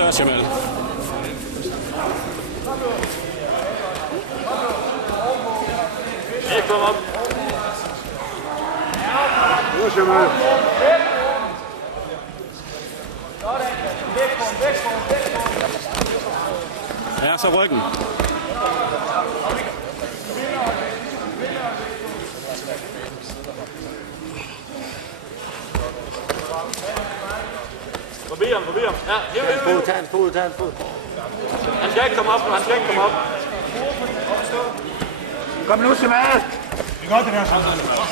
godt større, Jamal. Ikke kom op. Nu, Jamal. Ja, så ryggen. Forbi ham. Ja, hiv. Tag en fod. Han skal ikke komme op, Kom nu, Jamal. Vi gør det her sådan.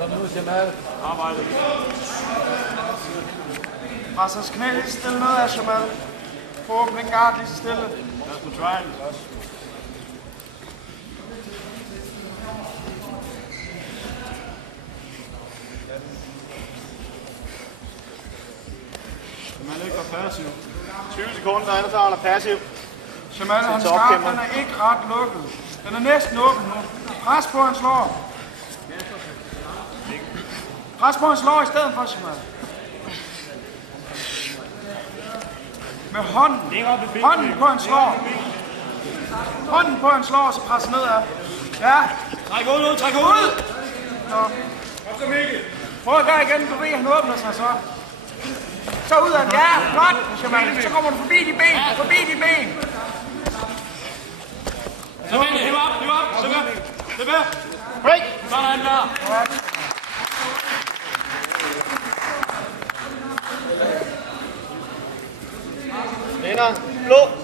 Kom nu, Jamal. Arbejde. Presses knæ lige så stille ned af, Jamal. Få åbning guard lige så stille. Lad os på triangle også. Jamal ikke var passiv. 20 sekunder, der ender, så han er passiv. Jamal, hans guard, den er ikke ret lukket. Den er næsten åben nu. Pres på hans lår. Pres på hans lår i stedet for, Jamal. Med hånden. Hånden på hans lår. Hånden på hans lår, så pres nedad. Ja. Træk ud! Nå. Kom så, Mikkel. Prøv at gøre igen, du ved, han åbner sig så. Så ud af den. Ja, flot, Jamal. Så kommer du forbi de ben. Så vend det, hiv op. Tilbage. Break. Sådan der. Vinder. Blå.